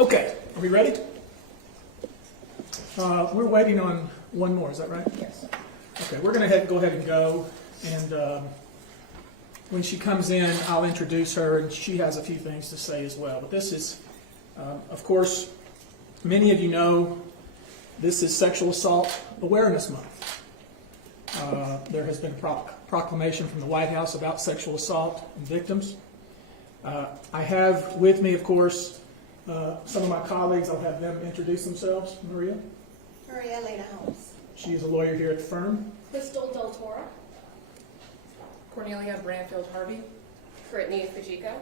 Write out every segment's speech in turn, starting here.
Okay, are we ready? We're waiting on one more, is that right? Yes. Okay, we're going to go ahead and go, and when she comes in, I'll introduce her, and she has a few things to say as well. But this is, of course, many of you know this is Sexual Assault Awareness Month. There has been a proclamation from the White House about sexual assault and victims. I have with me, of course, some of my colleagues. I'll have them introduce themselves. Maria? Maria Lena Holmes. She is a lawyer here at the firm. Crystal Del Toro. Cornelia Branfield Harvey. Brittany Fujiko.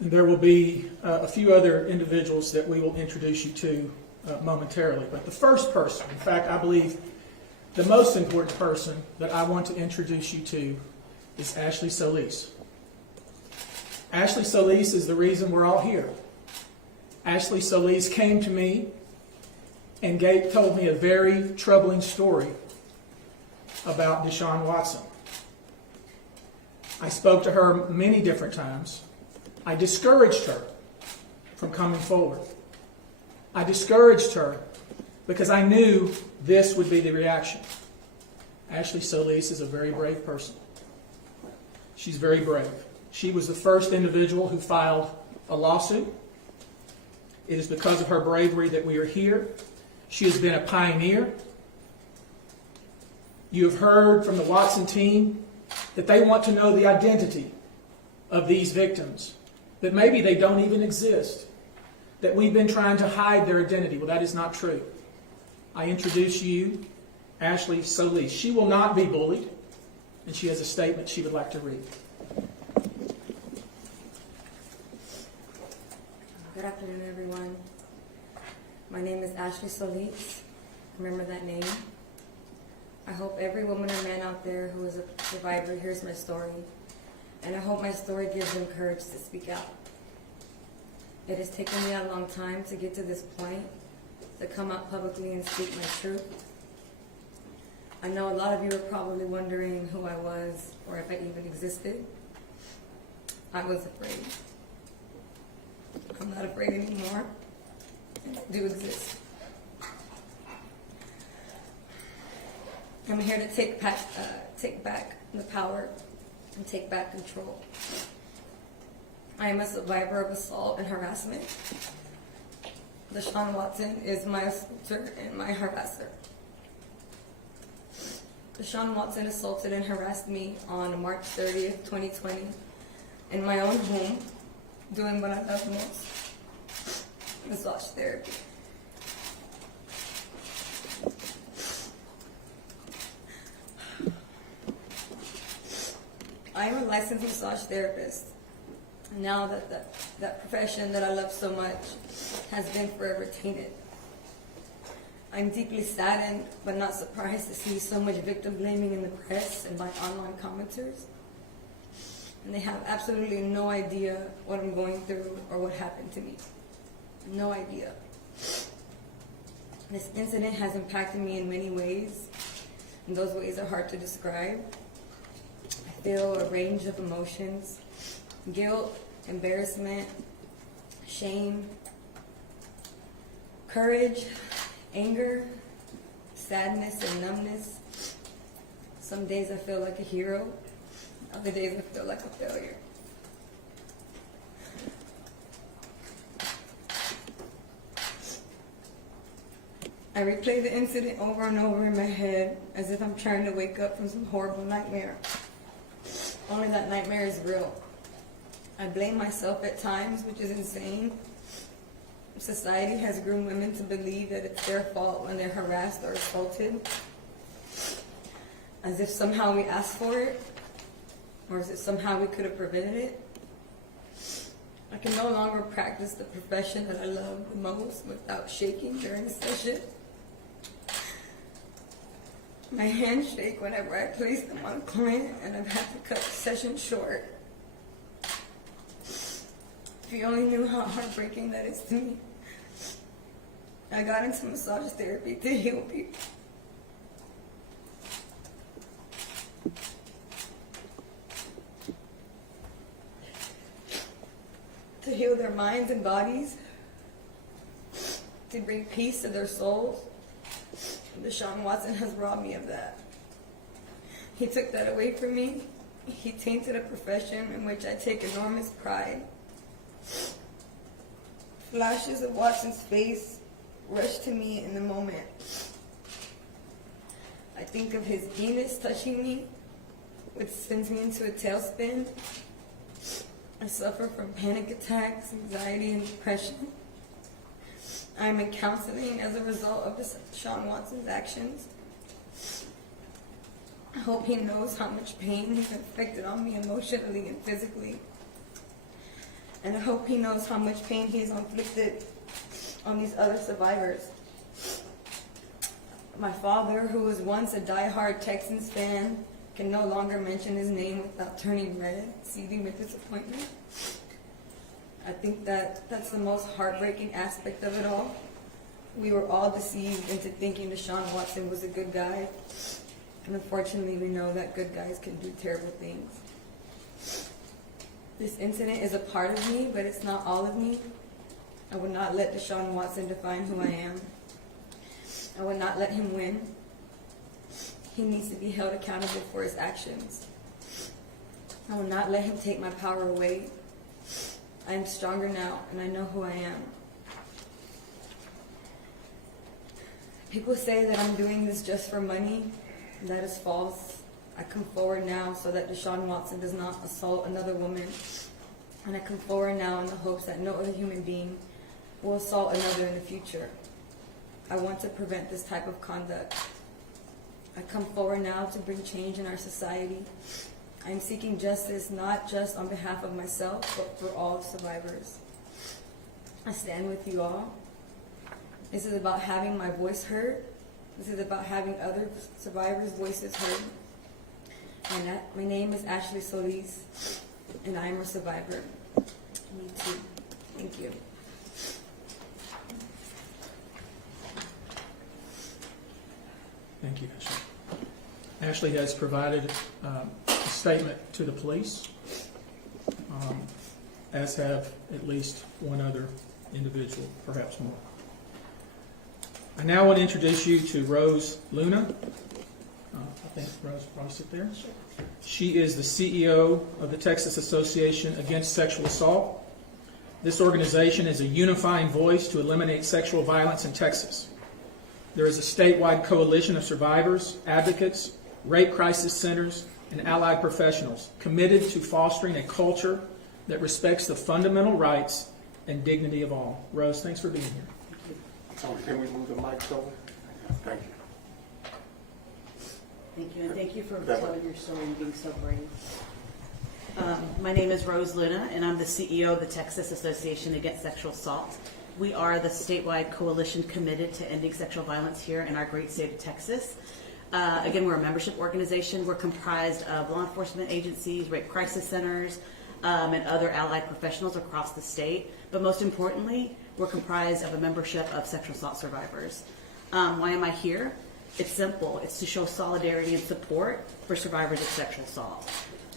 And there will be a few other individuals that we will introduce you to momentarily. But the first person, in fact, I believe the most important person that I want to introduce you to is Ashley Solis. Ashley Solis is the reason we're all here. Ashley Solis came to me and told me a very troubling story about Deshaun Watson. I spoke to her many different times. I discouraged her from coming forward. I discouraged her because I knew this would be the reaction. Ashley Solis is a very brave person. She's very brave. She was the first individual who filed a lawsuit. It is because of her bravery that we are here. She has been a pioneer. You have heard from the Watson team that they want to know the identity of these victims, that maybe they don't even exist, that we've been trying to hide their identity. Well, that is not true. I introduce you, Ashley Solis. She will not be bullied, and she has a statement she would like to read. Good afternoon, everyone. My name is Ashley Solis. Remember that name. I hope every woman or man out there who is a survivor hears my story, and I hope my story gives them courage to speak out. It has taken me a long time to get to this point, to come out publicly and speak my truth. I know a lot of you are probably wondering who I was or if I even existed. I was afraid. I'm not afraid anymore. I do exist. I'm here to take back the power and take back control. I am a survivor of assault and harassment. Deshaun Watson is my assaulter and my harasser. Deshaun Watson assaulted and harassed me on March 30th, 2020 in my own home, doing what I love most, massage therapy. I am a licensed massage therapist. Now that profession that I love so much has been forever tainted. I'm deeply saddened but not surprised to see so much victim blaming in the press and by online commenters. And they have absolutely no idea what I'm going through or what happened to me. No idea. This incident has impacted me in many ways, and those ways are hard to describe. I feel a range of emotions: guilt, embarrassment, shame, courage, anger, sadness, and numbness. Some days I feel like a hero. Other days I feel like a failure. I replay the incident over and over in my head as if I'm trying to wake up from some horrible nightmare. Only that nightmare is real. I blame myself at times, which is insane. Society has groomed women to believe that it's their fault when they're harassed or assaulted, as if somehow we asked for it, or as if somehow we could have prevented it. I can no longer practice the profession that I love the most without shaking during a session. My hands shake whenever I place them on a client, and I've had to cut the session short. If you only knew how heartbreaking that is to me. I got into massage therapy to heal people. To heal their minds and bodies, to bring peace to their souls. Deshaun Watson has robbed me of that. He took that away from me. He tainted a profession in which I take enormous pride. Flashes of Watson's face rush to me in the moment. I think of his penis touching me, which sends me into a tailspin. I suffer from panic attacks, anxiety, and depression. I am in counseling as a result of Deshaun Watson's actions. I hope he knows how much pain he's inflicted on me emotionally and physically. And I hope he knows how much pain he's inflicted on these other survivors. My father, who was once a diehard Texans fan, can no longer mention his name without turning red, seething with disappointment. I think that's the most heartbreaking aspect of it all. We were all deceived into thinking Deshaun Watson was a good guy. And unfortunately, we know that good guys can do terrible things. This incident is a part of me, but it's not all of me. I would not let Deshaun Watson define who I am. I would not let him win. He needs to be held accountable for his actions. I will not let him take my power away. I am stronger now, and I know who I am. People say that I'm doing this just for money. That is false. I come forward now so that Deshaun Watson does not assault another woman. And I come forward now in the hopes that no other human being will assault another in the future. I want to prevent this type of conduct. I come forward now to bring change in our society. I am seeking justice not just on behalf of myself, but for all survivors. I stand with you all. This is about having my voice heard. This is about having other survivors' voices heard. And my name is Ashley Solis, and I am a survivor. Me too. Thank you. Thank you, Ashley. Ashley has provided a statement to the police, as have at least one other individual, perhaps more. I now want to introduce you to Rose Luna. I think Rose probably sit there. She is the CEO of the Texas Association Against Sexual Assault. This organization is a unifying voice to eliminate sexual violence in Texas. There is a statewide coalition of survivors, advocates, rape crisis centers, and allied professionals committed to fostering a culture that respects the fundamental rights and dignity of all. Rose, thanks for being here. Can we move the mic over? Thank you. Thank you, and thank you for telling your story and being so brave. My name is Rose Luna, and I'm the CEO of the Texas Association Against Sexual Assault. We are the statewide coalition committed to ending sexual violence here in our great state of Texas. Again, we're a membership organization. We're comprised of law enforcement agencies, rape crisis centers, and other allied professionals across the state. But most importantly, we're comprised of a membership of sexual assault survivors. Why am I here? It's simple. It's to show solidarity and support for survivors of sexual assault.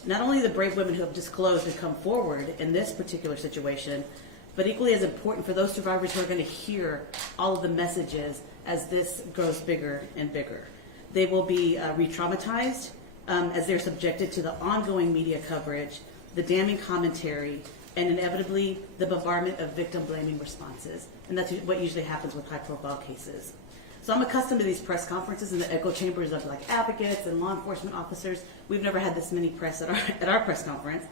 Not only the brave women who have disclosed and come forward in this particular situation, but equally as important for those survivors who are going to hear all of the messages as this grows bigger and bigger. They will be re-traumatized as they're subjected to the ongoing media coverage, the damning commentary, and inevitably the bombardment of victim-blaming responses. And that's what usually happens with high-profile cases. So I'm accustomed to these press conferences in the echo chambers of like advocates and law enforcement officers. We've never had this many press at our press conference.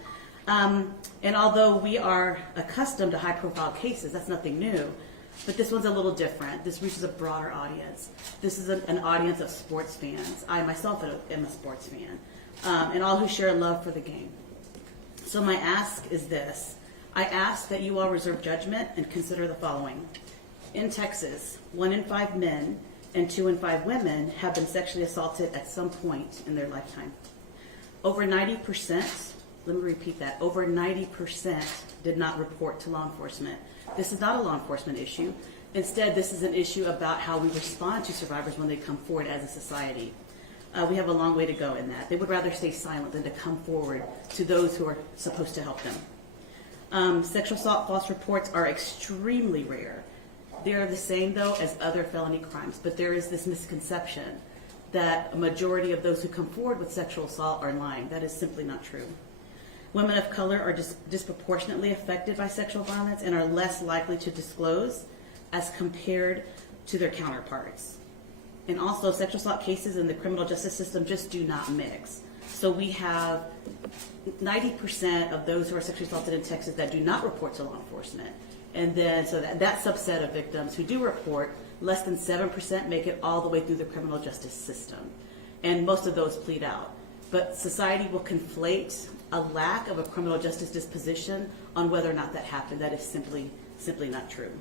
And although we are accustomed to high-profile cases, that's nothing new. But this one's a little different. This reaches a broader audience. This is an audience of sports fans. I myself am a sports fan, and all who share a love for the game. So my ask is this. I ask that you all reserve judgment and consider the following. In Texas, 1 in 5 men and 2 in 5 women have been sexually assaulted at some point in their lifetime. Over 90%, let me repeat that, over 90% did not report to law enforcement. This is not a law enforcement issue. Instead, this is an issue about how we respond to survivors when they come forward as a society. We have a long way to go in that. They would rather stay silent than to come forward to those who are supposed to help them. Sexual assault false reports are extremely rare. They are the same, though, as other felony crimes, but there is this misconception that a majority of those who come forward with sexual assault are lying. That is simply not true. Women of color are disproportionately affected by sexual violence and are less likely to disclose as compared to their counterparts. And also, sexual assault cases in the criminal justice system just do not mix. So we have 90% of those who are sexually assaulted in Texas that do not report to law enforcement. And then, so that subset of victims who do report, less than 7% make it all the way through the criminal justice system. And most of those plead out. But society will conflate a lack of a criminal justice disposition on whether or not that happened. That is simply not true.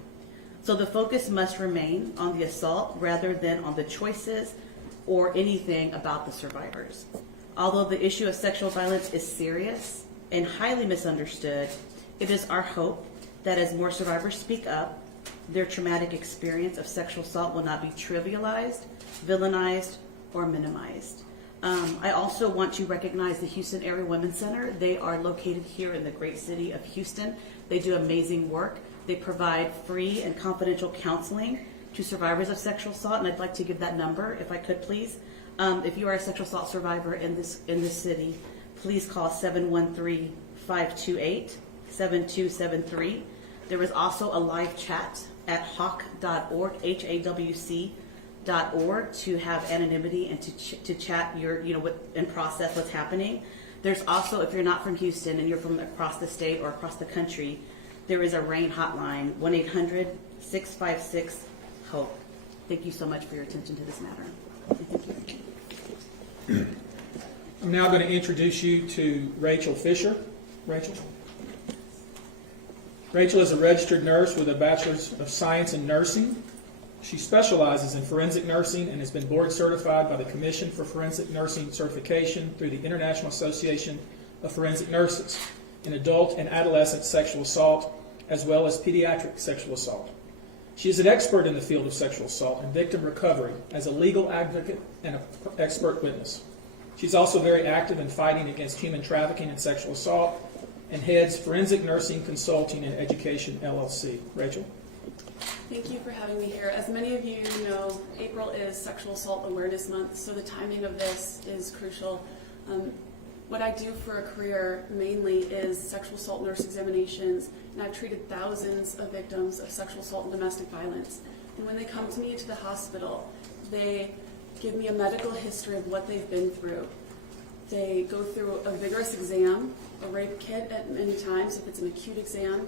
So the focus must remain on the assault rather than on the choices or anything about the survivors. Although the issue of sexual violence is serious and highly misunderstood, it is our hope that as more survivors speak up, their traumatic experience of sexual assault will not be trivialized, villainized, or minimized. I also want to recognize the Houston Area Women's Center. They are located here in the great city of Houston. They do amazing work. They provide free and confidential counseling to survivors of sexual assault, and I'd like to give that number, if I could, please. If you are a sexual assault survivor in this city, please call 713-528-7273. There is also a live chat at hawk.org, HAWC.org, to have anonymity and to chat and process what's happening. There's also, if you're not from Houston and you're from across the state or across the country, there is a RAIN hotline, 1-800-656-HOPE. Thank you so much for your attention to this matter. Thank you. I'm now going to introduce you to Rachel Fisher. Rachel? Rachel is a registered nurse with a Bachelor's of Science in Nursing. She specializes in forensic nursing and has been board certified by the Commission for Forensic Nursing Certification through the International Association of Forensic Nurses in adult and adolescent sexual assault, as well as pediatric sexual assault. She is an expert in the field of sexual assault and victim recovery as a legal advocate and an expert witness. She's also very active in fighting against human trafficking and sexual assault and heads Forensic Nursing Consulting and Education, LLC. Rachel? Thank you for having me here. As many of you know, April is Sexual Assault Awareness Month, so the timing of this is crucial. What I do for a career mainly is sexual assault nurse examinations, and I've treated thousands of victims of sexual assault and domestic violence. And when they come to me to the hospital, they give me a medical history of what they've been through. They go through a vigorous exam, a rape kit at many times if it's an acute exam,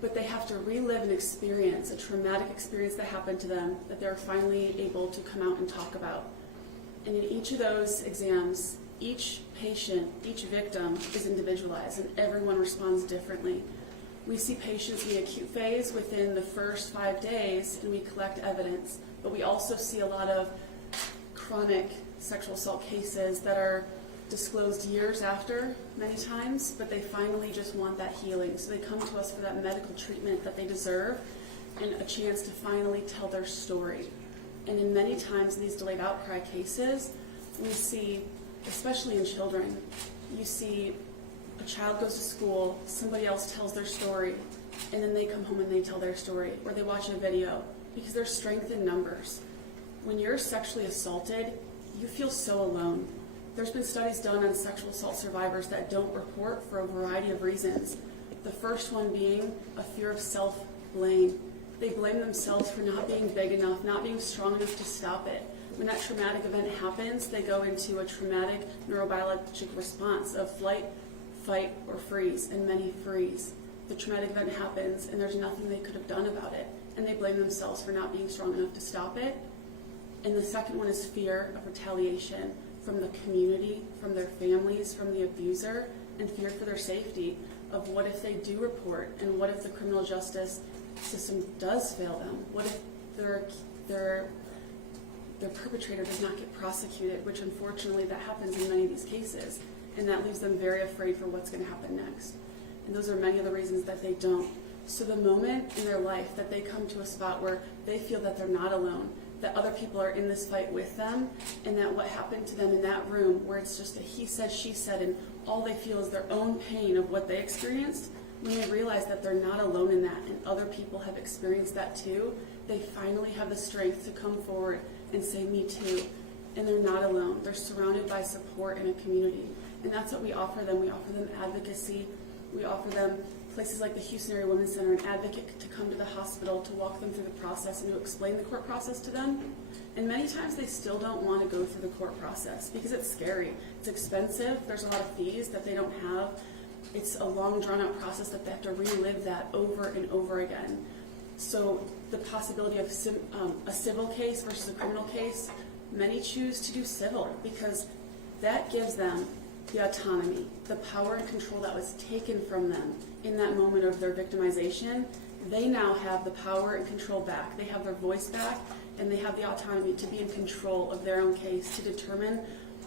but they have to relive an experience, a traumatic experience that happened to them that they're finally able to come out and talk about. And in each of those exams, each patient, each victim is individualized, and everyone responds differently. We see patients in the acute phase within the first 5 days, and we collect evidence, but we also see a lot of chronic sexual assault cases that are disclosed years after many times, but they finally just want that healing. So they come to us for that medical treatment that they deserve and a chance to finally tell their story. And in many times in these delayed outcry cases, we see, especially in children, you see a child goes to school, somebody else tells their story, and then they come home and they tell their story, or they watch a video, because there's strength in numbers. When you're sexually assaulted, you feel so alone. There's been studies done on sexual assault survivors that don't report for a variety of reasons. The first one being a fear of self-blame. They blame themselves for not being big enough, not being strong enough to stop it. When that traumatic event happens, they go into a traumatic neurobiologic response of flight, fight, or freeze, and many freeze. The traumatic event happens, and there's nothing they could have done about it, and they blame themselves for not being strong enough to stop it. And the second one is fear of retaliation from the community, from their families, from the abuser, and fear for their safety of what if they do report, and what if the criminal justice system does fail them? What if their perpetrator does not get prosecuted, which unfortunately that happens in many of these cases, and that leaves them very afraid for what's going to happen next. And those are many of the reasons that they don't. So the moment in their life that they come to a spot where they feel that they're not alone, that other people are in this fight with them, and that what happened to them in that room where it's just a he said, she said, and all they feel is their own pain of what they experienced, when they realize that they're not alone in that and other people have experienced that too, they finally have the strength to come forward and say, me too. And they're not alone. They're surrounded by support in a community. And that's what we offer them. We offer them advocacy. We offer them places like the Houston Area Women's Center, an advocate to come to the hospital, to walk them through the process and to explain the court process to them. And many times they still don't want to go through the court process because it's scary. It's expensive. There's a lot of fees that they don't have. It's a long, drawn-out process that they have to relive that over and over again. So the possibility of a civil case versus a criminal case, many choose to do civil because that gives them the autonomy, the power and control that was taken from them in that moment of their victimization. They now have the power and control back. They have their voice back, and they have the autonomy to be in control of their own case, to determine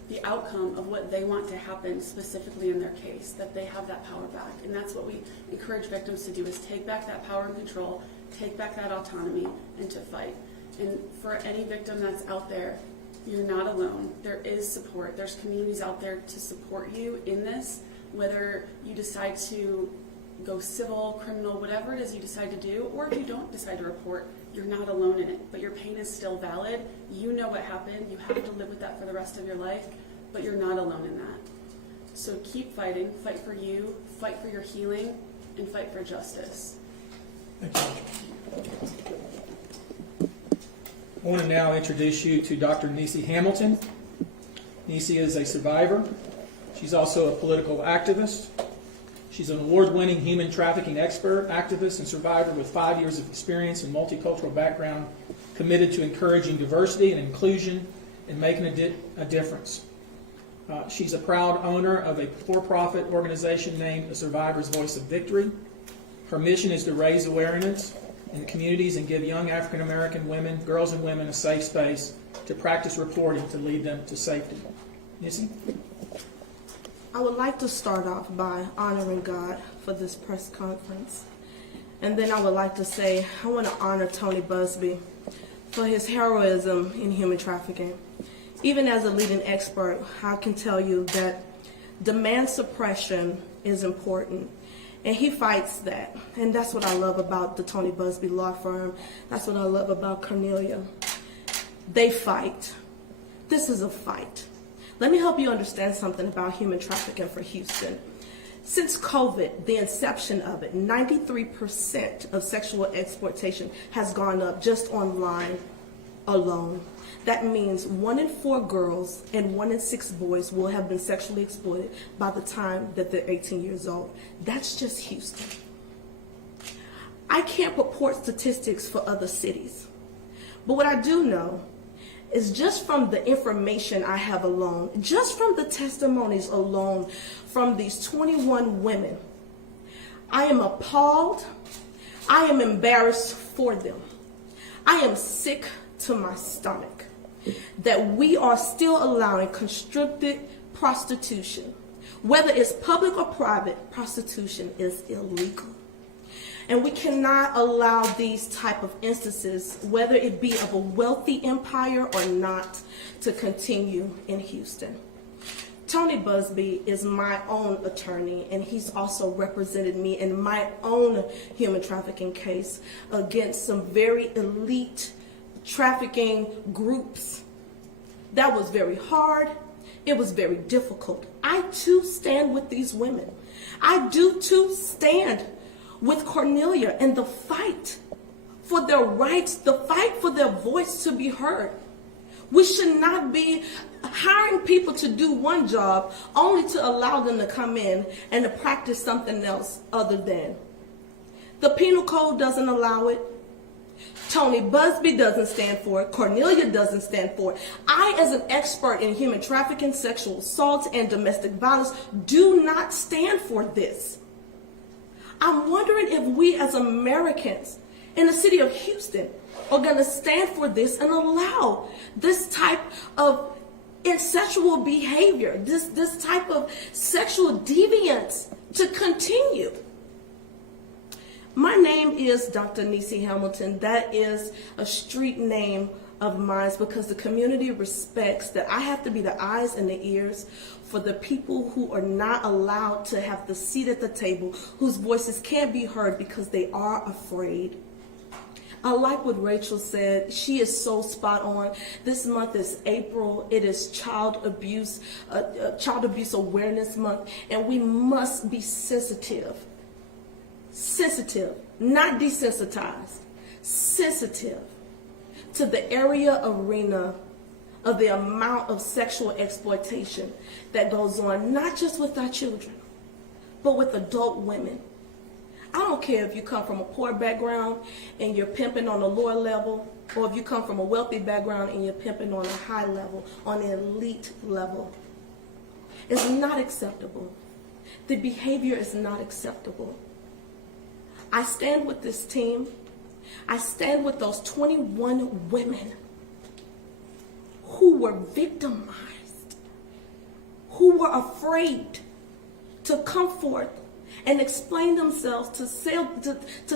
the outcome of what they want to happen specifically in their case, that they have that power back. And that's what we encourage victims to do, is take back that power and control, take back that autonomy, and to fight. And for any victim that's out there, you're not alone. There is support. There's communities out there to support you in this, whether you decide to go civil, criminal, whatever it is you decide to do, or if you don't decide to report, you're not alone in it. But your pain is still valid. You know what happened. You have to live with that for the rest of your life, but you're not alone in that. So keep fighting. Fight for you. Fight for your healing, and fight for justice. Thank you. I want to now introduce you to Dr. Nisi Hamilton. Nisi is a survivor. She's also a political activist. She's an award-winning human trafficking expert, activist, and survivor with 5 years of experience and multicultural background, committed to encouraging diversity and inclusion and making a difference. She's a proud owner of a for-profit organization named The Survivor's Voice of Victory. Her mission is to raise awareness in communities and give young African American women, girls and women, a safe space to practice reporting to lead them to safety. Nisi? I would like to start off by honoring God for this press conference. And then I would like to say I want to honor Tony Buzbee for his heroism in human trafficking. Even as a leading expert, I can tell you that demand suppression is important. And he fights that. And that's what I love about the Tony Buzbee law firm. That's what I love about Cornelia. They fight. This is a fight. Let me help you understand something about human trafficking for Houston. Since COVID, the inception of it, 93% of sexual exploitation has gone up just online alone. That means 1 in 4 girls and 1 in 6 boys will have been sexually exploited by the time that they're 18 years old. That's just Houston. I can't purport statistics for other cities, but what I do know is just from the information I have alone, just from the testimonies alone from these 21 women, I am appalled. I am embarrassed for them. I am sick to my stomach that we are still allowing constricted prostitution. Whether it's public or private, prostitution is illegal. And we cannot allow these type of instances, whether it be of a wealthy empire or not, to continue in Houston. Tony Buzbee is my own attorney, and he's also represented me in my own human trafficking case against some very elite trafficking groups. That was very hard. It was very difficult. I too stand with these women. I do too stand with Cornelia in the fight for their rights, the fight for their voice to be heard. We should not be hiring people to do one job only to allow them to come in and to practice something else other than. The penal code doesn't allow it. Tony Buzbee doesn't stand for it. Cornelia doesn't stand for it. I, as an expert in human trafficking, sexual assault, and domestic violence, do not stand for this. I'm wondering if we as Americans in the city of Houston are going to stand for this and allow this type of sexual behavior, this type of sexual deviance to continue. My name is Dr. Nisi Hamilton. That is a street name of mine because the community respects that I have to be the eyes and the ears for the people who are not allowed to have the seat at the table, whose voices can't be heard because they are afraid. I like what Rachel said. She is so spot on. This month is April. It is Child Abuse Awareness Month, and we must be sensitive, not desensitized, sensitive to the arena of the amount of sexual exploitation that goes on, not just with our children, but with adult women. I don't care if you come from a poor background and you're pimping on a lower level, or if you come from a wealthy background and you're pimping on a high level, on an elite level. It's not acceptable. The behavior is not acceptable. I stand with this team. I stand with those 21 women who were victimized, who were afraid to come forth and explain themselves, to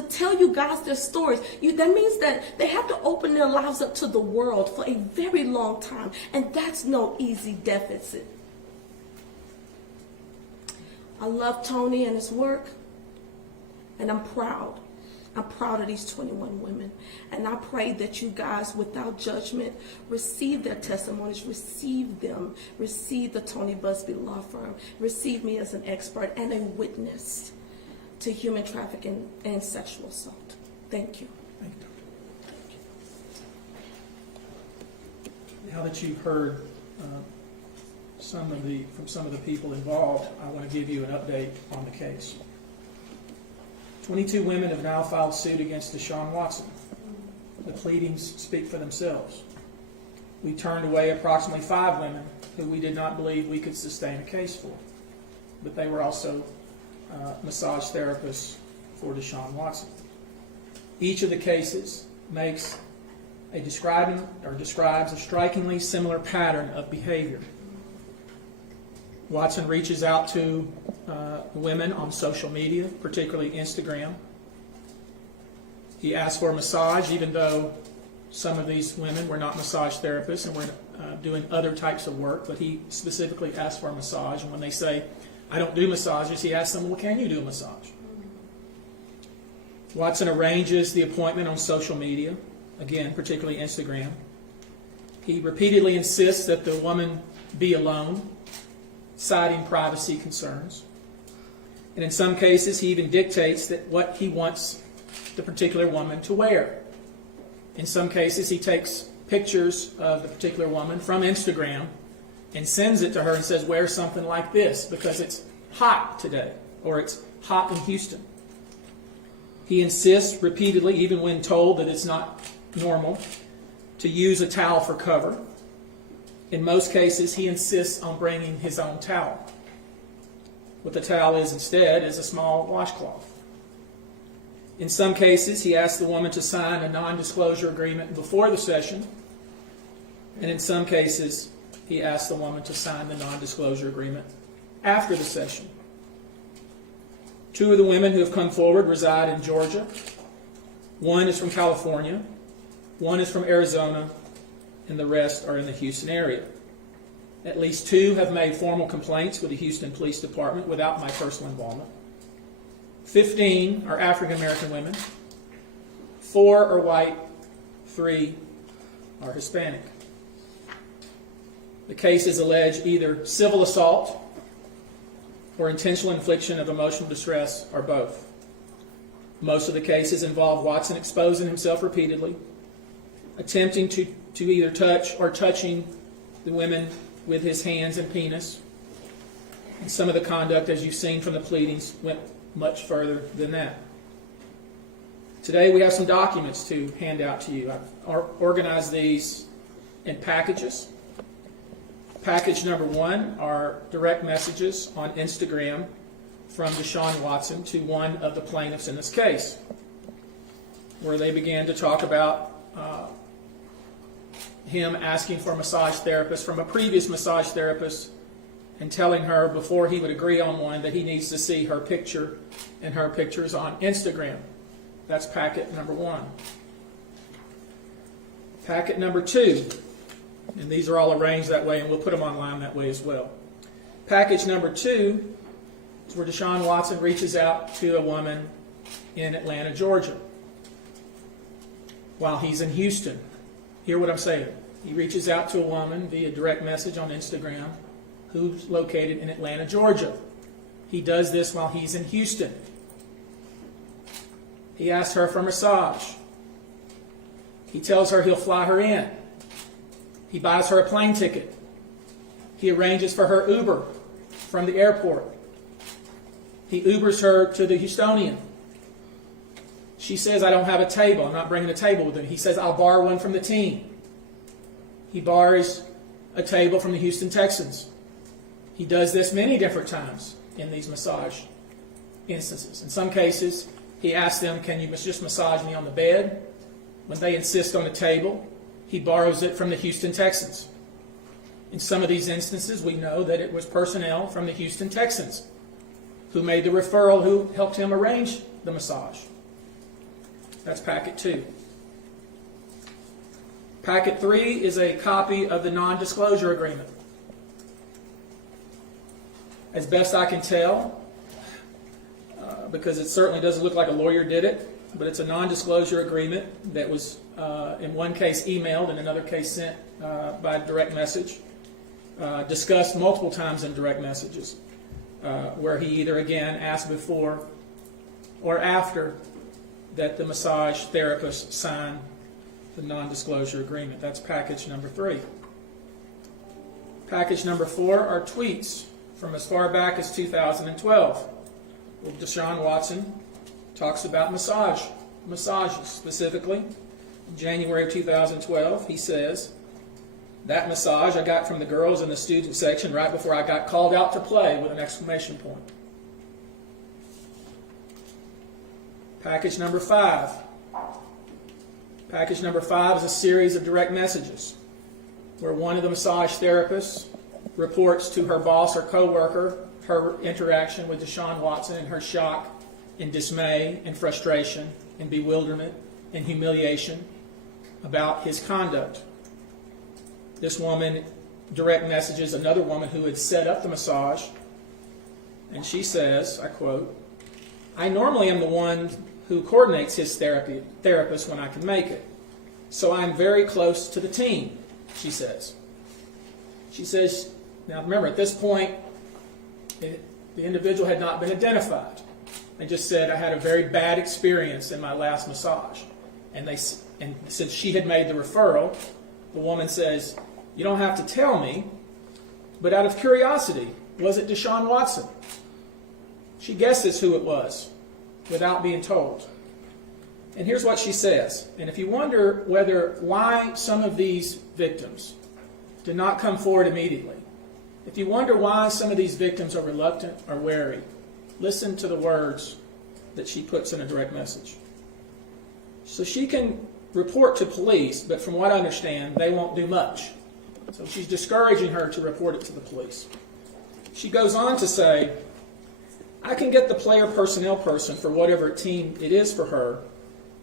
tell you guys their stories. That means that they have to open their lives up to the world for a very long time, and that's no easy deficit. I love Tony and his work, and I'm proud. I'm proud of these 21 women, and I pray that you guys, without judgment, receive their testimonies, receive them, receive the Tony Buzbee law firm, receive me as an expert and a witness to human trafficking and sexual assault. Thank you. Thank you. Now that you've heard from some of the people involved, I want to give you an update on the case. 22 women have now filed suit against Deshaun Watson. The pleadings speak for themselves. We turned away approximately 5 women who we did not believe we could sustain a case for, but they were also massage therapists for Deshaun Watson. Each of the cases describes a strikingly similar pattern of behavior. Watson reaches out to women on social media, particularly Instagram. He asks for a massage, even though some of these women were not massage therapists and were doing other types of work, but he specifically asked for a massage. And when they say, I don't do massages, he asks them, well, can you do a massage? Watson arranges the appointment on social media, again, particularly Instagram. He repeatedly insists that the woman be alone, citing privacy concerns. And in some cases, he even dictates that what he wants the particular woman to wear. In some cases, he takes pictures of the particular woman from Instagram and sends it to her and says, wear something like this because it's hot today, or it's hot in Houston. He insists repeatedly, even when told that it's not normal, to use a towel for cover. In most cases, he insists on bringing his own towel. What the towel is instead is a small washcloth. In some cases, he asks the woman to sign a non-disclosure agreement before the session, and in some cases, he asks the woman to sign the non-disclosure agreement after the session. 2 of the women who have come forward reside in Georgia. 1 is from California, 1 is from Arizona, and the rest are in the Houston area. At least 2 have made formal complaints with the Houston Police Department without my personal involvement. 15 are African American women. 4 are white. 3 are Hispanic. The cases allege either civil assault or intentional infliction of emotional distress, or both. Most of the cases involve Watson exposing himself repeatedly, attempting to either touch or touching the women with his hands and penis. And some of the conduct, as you've seen from the pleadings, went much further than that. Today we have some documents to hand out to you. I've organized these in packages. Package number 1 are direct messages on Instagram from Deshaun Watson to one of the plaintiffs in this case, where they began to talk about him asking for a massage therapist from a previous massage therapist and telling her before he would agree on one that he needs to see her picture and her pictures on Instagram. That's packet number 1. Packet number 2, and these are all arranged that way, and we'll put them online that way as well. Package number 2 is where Deshaun Watson reaches out to a woman in Atlanta, Georgia, while he's in Houston. Hear what I'm saying. He reaches out to a woman via direct message on Instagram who's located in Atlanta, Georgia. He does this while he's in Houston. He asks her for a massage. He tells her he'll fly her in. He buys her a plane ticket. He arranges for her Uber from the airport. He Ubers her to the Houstonian. She says, I don't have a table. I'm not bringing a table with me. He says, I'll borrow one from the team. He borrows a table from the Houston Texans. He does this many different times in these massage instances. In some cases, he asks them, can you just massage me on the bed? When they insist on a table, he borrows it from the Houston Texans. In some of these instances, we know that it was personnel from the Houston Texans who made the referral, who helped him arrange the massage. That's packet 2. Packet 3 is a copy of the non-disclosure agreement. As best I can tell, because it certainly doesn't look like a lawyer did it, but it's a non-disclosure agreement that was, in one case, emailed, in another case sent by direct message, discussed multiple times in direct messages, where he either, again, asked before or after that the massage therapist signed the non-disclosure agreement. That's package number 3. Package number 4 are tweets from as far back as 2012. Well, Deshaun Watson talks about massages specifically. In January of 2012, he says, that massage I got from the girls in the student section right before I got called out to play, with an exclamation point. Package number 5. Package number 5 is a series of direct messages where one of the massage therapists reports to her boss or coworker her interaction with Deshaun Watson and her shock and dismay and frustration and bewilderment and humiliation about his conduct. This woman direct messages another woman who had set up the massage, and she says, I quote, I normally am the one who coordinates his therapist when I can make it. So I'm very close to the team, she says. She says, now remember, at this point, the individual had not been identified. They just said, I had a very bad experience in my last massage. And since she had made the referral, the woman says, you don't have to tell me, but out of curiosity, was it Deshaun Watson? She guesses who it was without being told. And here's what she says. And if you wonder why some of these victims did not come forward immediately, if you wonder why some of these victims are reluctant or wary, listen to the words that she puts in a direct message. So she can report to police, but from what I understand, they won't do much. So she's discouraging her to report it to the police. She goes on to say, I can get the player personnel person for whatever team it is for her.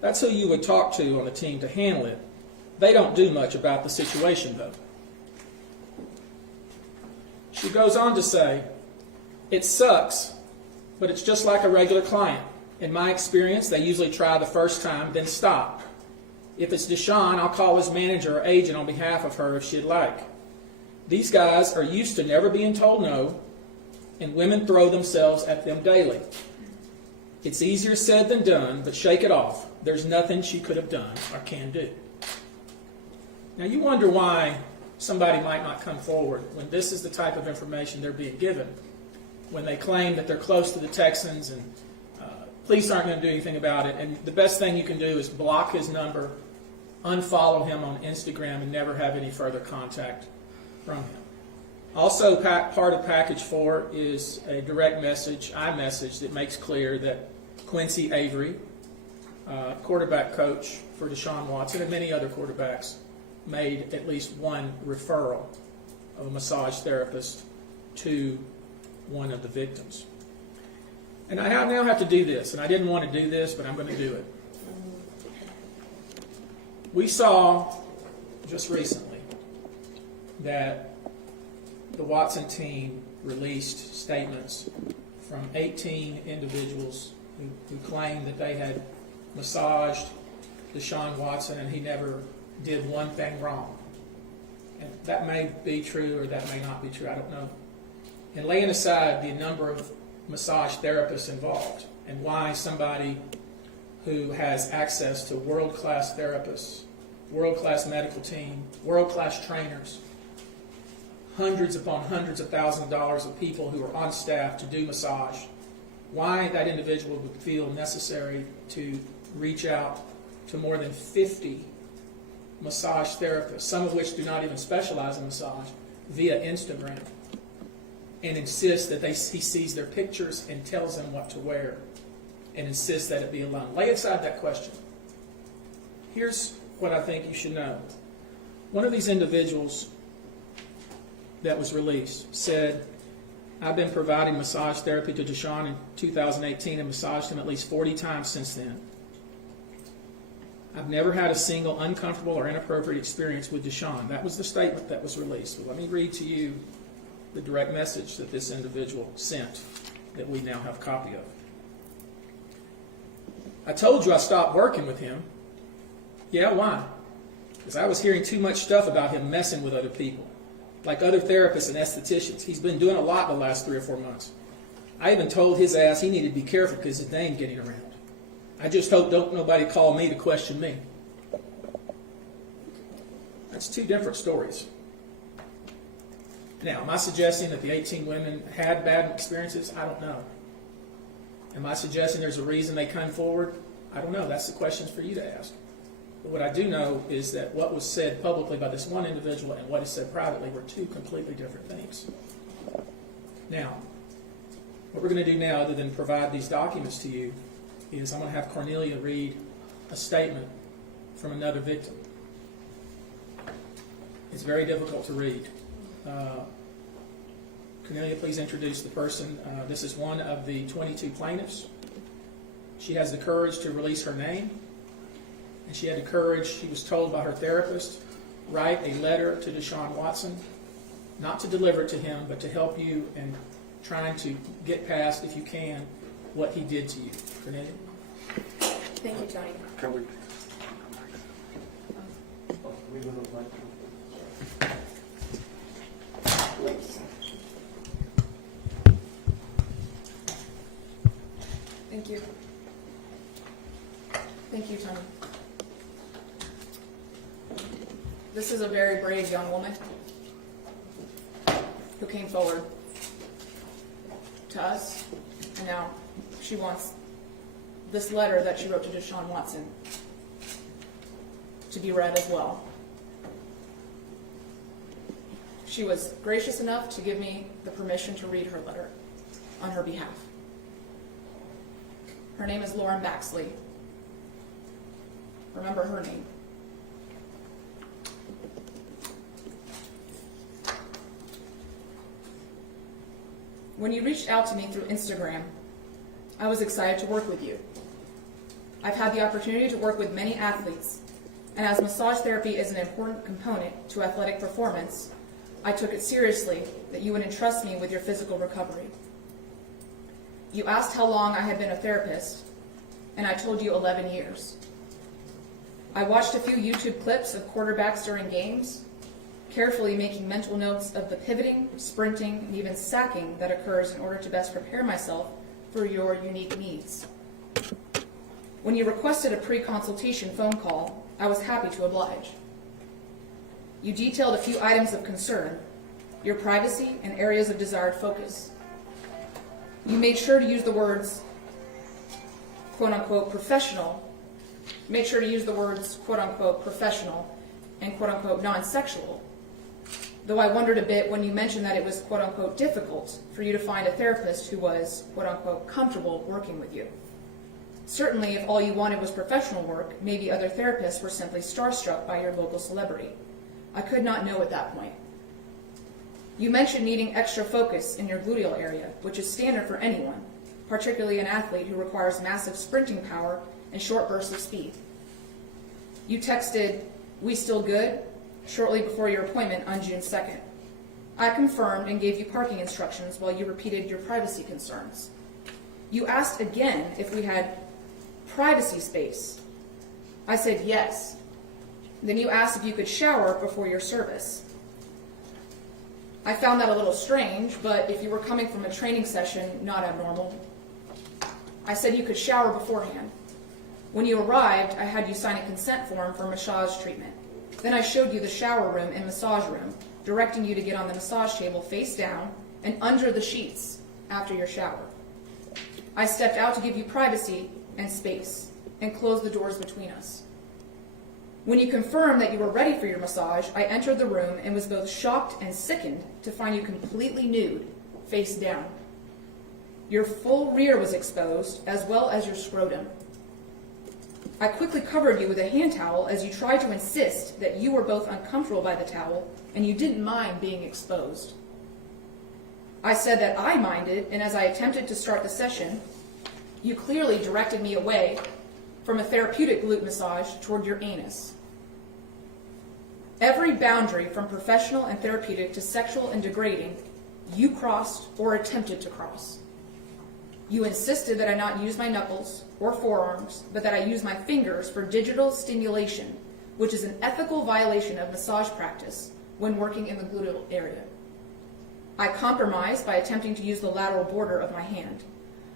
That's who you would talk to on the team to handle it. They don't do much about the situation, though. She goes on to say, it sucks, but it's just like a regular client. In my experience, they usually try the first time, then stop. If it's Deshaun, I'll call his manager or agent on behalf of her if she'd like. These guys are used to never being told no, and women throw themselves at them daily. It's easier said than done, but shake it off. There's nothing she could have done or can do. Now you wonder why somebody might not come forward when this is the type of information they're being given, when they claim that they're close to the Texans and police aren't going to do anything about it. And the best thing you can do is block his number, unfollow him on Instagram, and never have any further contact from him. Also, part of Package 4 is a direct message, iMessage, that makes clear that Quincy Avery, quarterback coach for Deshaun Watson and many other quarterbacks, made at least one referral of a massage therapist to one of the victims. And I now have to do this, and I didn't want to do this, but I'm going to do it. We saw just recently that the Watson team released statements from 18 individuals who claimed that they had massaged Deshaun Watson and he never did one thing wrong. And that may be true or that may not be true, I don't know. And laying aside the number of massage therapists involved and why somebody who has access to world-class therapists, world-class medical team, world-class trainers, hundreds upon hundreds of thousands of dollars of people who are on staff to do massage, why that individual would feel necessary to reach out to more than 50 massage therapists, some of which do not even specialize in massage, via Instagram, and insist that he sees their pictures and tells them what to wear, and insists that it be alone. Lay aside that question. Here's what I think you should know. One of these individuals that was released said, I've been providing massage therapy to Deshaun in 2018 and massaged him at least 40 times since then. I've never had a single uncomfortable or inappropriate experience with Deshaun. That was the statement that was released. But let me read to you the direct message that this individual sent that we now have a copy of. I told you I stopped working with him. Yeah, why? Because I was hearing too much stuff about him messing with other people, like other therapists and estheticians. He's been doing a lot the last 3 or 4 months. I even told his ass he needed to be careful because his name's getting around. I just hope don't nobody call me to question me. That's 2 different stories. Now, am I suggesting that the 18 women had bad experiences? I don't know. Am I suggesting there's a reason they come forward? I don't know. That's the questions for you to ask. But what I do know is that what was said publicly by this one individual and what is said privately were 2 completely different things. Now, what we're going to do now, other than provide these documents to you, is I'm going to have Cornelia read a statement from another victim. It's very difficult to read. Cornelia, please introduce the person. This is one of the 22 plaintiffs. She has the courage to release her name, and she had the courage, she was told by her therapist, write a letter to Deshaun Watson, not to deliver it to him, but to help you in trying to get past, if you can, what he did to you. Cornelia? Thank you, Tony. Can we? Thank you. Thank you, Tony. This is a very brave young woman who came forward to us, and now she wants this letter that she wrote to Deshaun Watson to be read as well. She was gracious enough to give me the permission to read her letter on her behalf. Her name is Lauren Baxley. Remember her name. When you reached out to me through Instagram, I was excited to work with you. I've had the opportunity to work with many athletes, and as massage therapy is an important component to athletic performance, I took it seriously that you would entrust me with your physical recovery. You asked how long I had been a therapist, and I told you 11 years. I watched a few YouTube clips of quarterbacks during games, carefully making mental notes of the pivoting, sprinting, and even sacking that occurs in order to best prepare myself for your unique needs. When you requested a pre-consultation phone call, I was happy to oblige. You detailed a few items of concern, your privacy and areas of desired focus. You made sure to use the words, quote-unquote, professional, make sure to use the words, quote-unquote, professional and quote-unquote, non-sexual, though I wondered a bit when you mentioned that it was, quote-unquote, difficult for you to find a therapist who was, quote-unquote, comfortable working with you. Certainly, if all you wanted was professional work, maybe other therapists were simply starstruck by your local celebrity. I could not know at that point. You mentioned needing extra focus in your gluteal area, which is standard for anyone, particularly an athlete who requires massive sprinting power and short bursts of speed. You texted, "We still good?" shortly before your appointment on June 2nd. I confirmed and gave you parking instructions while you repeated your privacy concerns. You asked again if we had privacy space. I said yes. Then you asked if you could shower before your service. I found that a little strange, but if you were coming from a training session, not abnormal. I said you could shower beforehand. When you arrived, I had you sign a consent form for massage treatment. Then I showed you the shower room and massage room, directing you to get on the massage table face down and under the sheets after your shower. I stepped out to give you privacy and space and closed the doors between us. When you confirmed that you were ready for your massage, I entered the room and was both shocked and sickened to find you completely nude, face down. Your full rear was exposed, as well as your scrotum. I quickly covered you with a hand towel as you tried to insist that you were both uncomfortable by the towel and you didn't mind being exposed. I said that I minded, and as I attempted to start the session, you clearly directed me away from a therapeutic glute massage toward your anus. Every boundary from professional and therapeutic to sexual and degrading, you crossed or attempted to cross. You insisted that I not use my knuckles or forearms, but that I use my fingers for digital stimulation, which is an ethical violation of massage practice when working in the gluteal area. I compromised by attempting to use the lateral border of my hand.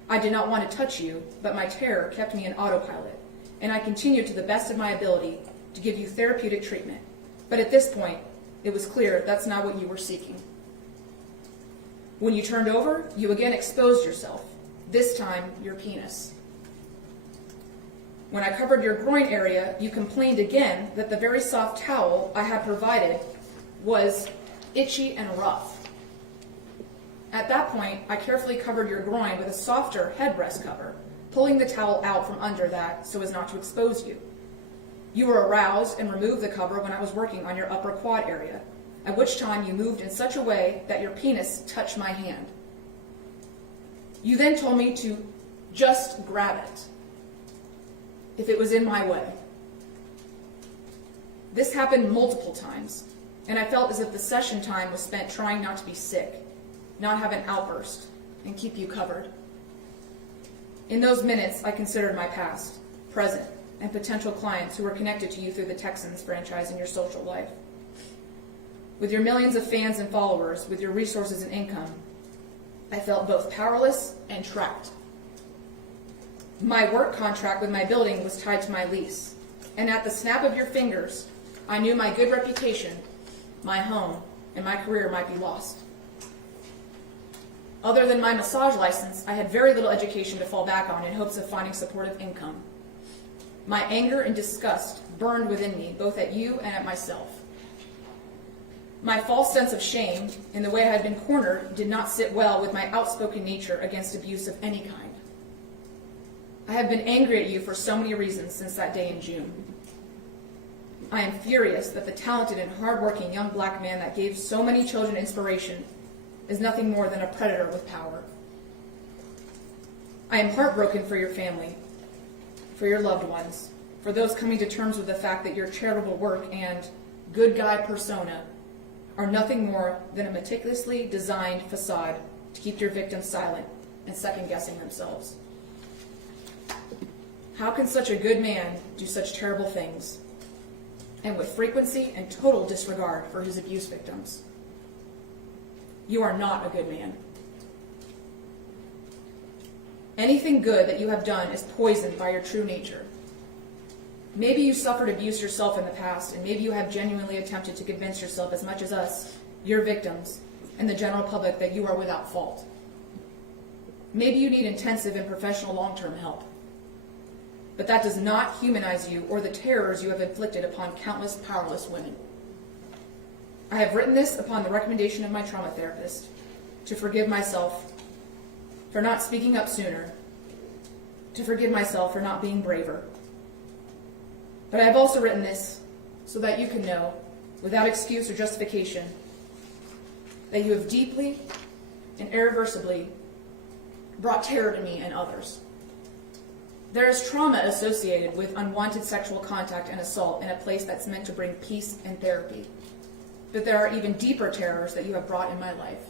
I did not want to touch you, but my terror kept me in autopilot, and I continued to the best of my ability to give you therapeutic treatment. But at this point, it was clear that's not what you were seeking. When you turned over, you again exposed yourself, this time your penis. When I covered your groin area, you complained again that the very soft towel I had provided was itchy and rough. At that point, I carefully covered your groin with a softer headrest cover, pulling the towel out from under that so as not to expose you. You were aroused and removed the cover when I was working on your upper quad area, at which time you moved in such a way that your penis touched my hand. You then told me to just grab it, if it was in my way. This happened multiple times, and I felt as if the session time was spent trying not to be sick, not have an outburst, and keep you covered. In those minutes, I considered my past, present, and potential clients who were connected to you through the Texans franchise in your social life. With your millions of fans and followers, with your resources and income, I felt both powerless and trapped. My work contract with my building was tied to my lease, and at the snap of your fingers, I knew my good reputation, my home, and my career might be lost. Other than my massage license, I had very little education to fall back on in hopes of finding supportive income. My anger and disgust burned within me, both at you and at myself. My false sense of shame in the way I had been cornered did not sit well with my outspoken nature against abuse of any kind. I have been angry at you for so many reasons since that day in June. I am furious that the talented and hardworking young black man that gave so many children inspiration is nothing more than a predator with power. I am heartbroken for your family, for your loved ones, for those coming to terms with the fact that your charitable work and good guy persona are nothing more than a meticulously designed facade to keep your victims silent and second-guessing themselves. How can such a good man do such terrible things, and with frequency and total disregard for his abuse victims? You are not a good man. Anything good that you have done is poisoned by your true nature. Maybe you suffered abuse yourself in the past, and maybe you have genuinely attempted to convince yourself as much as us, your victims, and the general public that you are without fault. Maybe you need intensive and professional long-term help. But that does not humanize you or the terrors you have inflicted upon countless powerless women. I have written this upon the recommendation of my trauma therapist to forgive myself for not speaking up sooner, to forgive myself for not being braver. But I have also written this so that you can know, without excuse or justification, that you have deeply and irreversibly brought terror to me and others. There is trauma associated with unwanted sexual contact and assault in a place that's meant to bring peace and therapy. But there are even deeper terrors that you have brought in my life.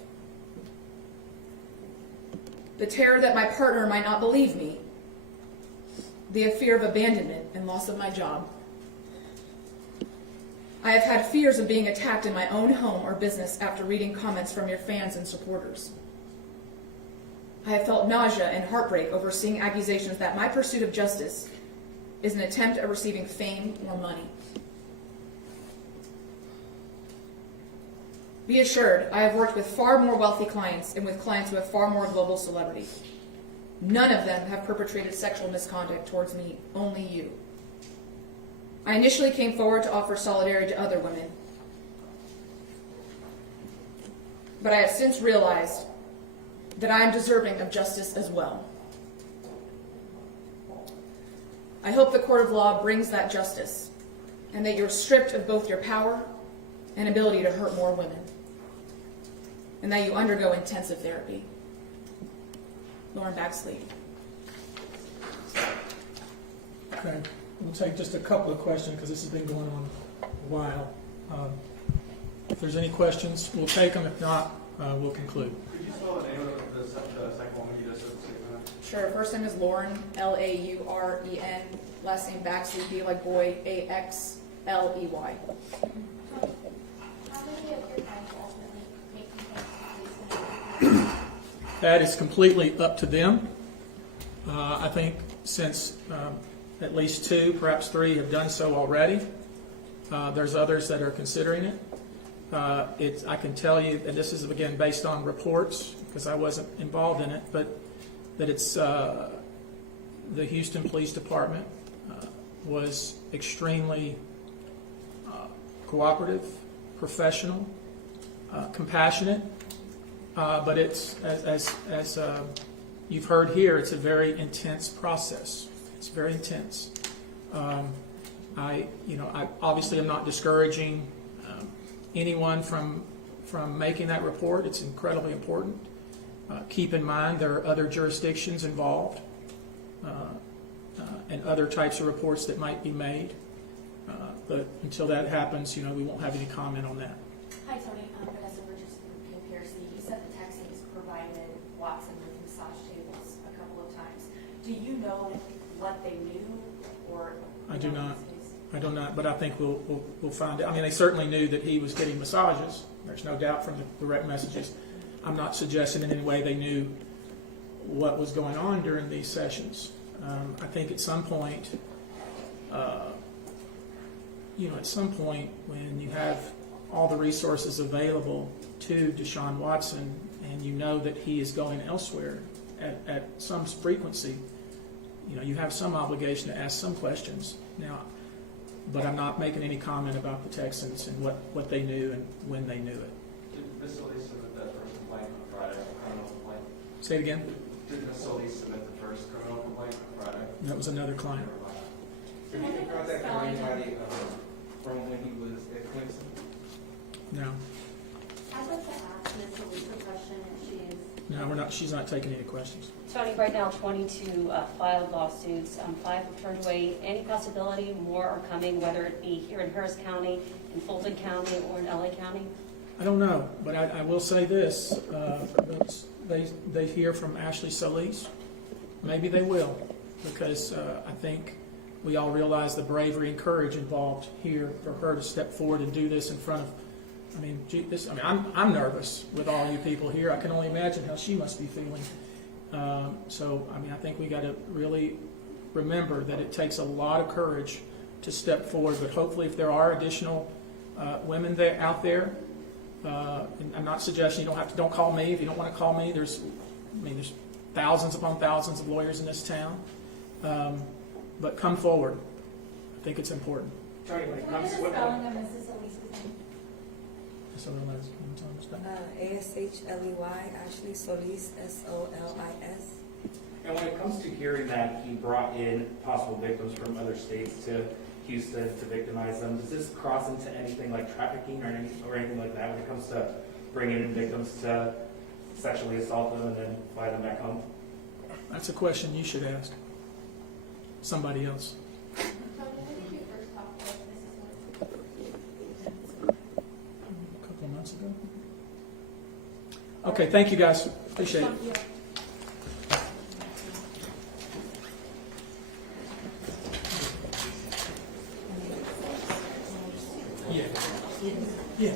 The terror that my partner might not believe me. The fear of abandonment and loss of my job. I have had fears of being attacked in my own home or business after reading comments from your fans and supporters. I have felt nausea and heartbreak over seeing accusations that my pursuit of justice is an attempt at receiving fame or money. Be assured, I have worked with far more wealthy clients and with clients who have far more global celebrity. None of them have perpetrated sexual misconduct towards me, only you. I initially came forward to offer solidarity to other women, but I have since realized that I am deserving of justice as well. I hope the court of law brings that justice, and that you're stripped of both your power and ability to hurt more women, and that you undergo intensive therapy. Lauren Baxley. Okay, we'll take just a couple of questions because this has been going on a while. If there's any questions, we'll take them. If not, we'll conclude. Could you spell the name of the second woman you just said? Sure, first name is Lauren, Lauren, last name Baxley, B like boy, AXLEY. How many of your clients ultimately make complaints? That is completely up to them. I think since at least 2, perhaps 3 have done so already. There's others that are considering it. I can tell you, and this is again based on reports because I wasn't involved in it, but that it's the Houston Police Department was extremely cooperative, professional, compassionate, but it's as you've heard here, it's a very intense process. It's very intense. I obviously am not discouraging anyone from making that report. It's incredibly important. Keep in mind there are other jurisdictions involved and other types of reports that might be made. But until that happens, we won't have any comment on that. Hi, Tony. Vanessa Bridges from KPRC. You said the Texans provided Watson with massage tables a couple of times. Do you know what they knew, or? I do not. I do not, but I think we'll find out. I mean, they certainly knew that he was getting massages. There's no doubt from the direct messages. I'm not suggesting in any way they knew what was going on during these sessions. I think at some point, when you have all the resources available to Deshaun Watson and you know that he is going elsewhere at some frequency, you have some obligation to ask some questions. Now, but I'm not making any comment about the Texans and what they knew and when they knew it. Did Ms. Solis submit that first complaint on Friday, criminal complaint? Say it again. Did Ms. Solis submit the first criminal complaint on Friday? That was another client. Did you contact anybody from when he was at Clemson? No. I'd like to ask Ms. Solis a question, and she is. No, we're not. She's not taking any questions. Tony, right now 22 filed lawsuits, 5 have turned away. Any possibility more are coming, whether it be here in Harris County, in Fulton County, or in LA County? I don't know, but I will say this. They hear from Ashley Solis. Maybe they will, because I think we all realize the bravery and courage involved here for her to step forward and do this in front of. I'm nervous with all you people here. I can only imagine how she must be feeling. I think we got to really remember that it takes a lot of courage to step forward. But hopefully, if there are additional women out there, and I'm not suggesting don't call me if you don't want to call me. There's thousands upon thousands of lawyers in this town, but come forward. I think it's important. Tony, when it What comes is to the spelling of Mrs. Solis' name? ASHLEY, Ashley Solis, SOLIS. and when it comes to hearing that he brought in possible victims from other states to Houston to victimize them, does this cross into anything like trafficking or anything like that when it comes to bringing in victims to sexually assault them and then fly them back home? That's a question you should ask. somebody else. Tony, when did you first talk with Mrs. Lewis? A couple of months ago. Okay, thank you guys. Appreciate it. Yeah. Yeah.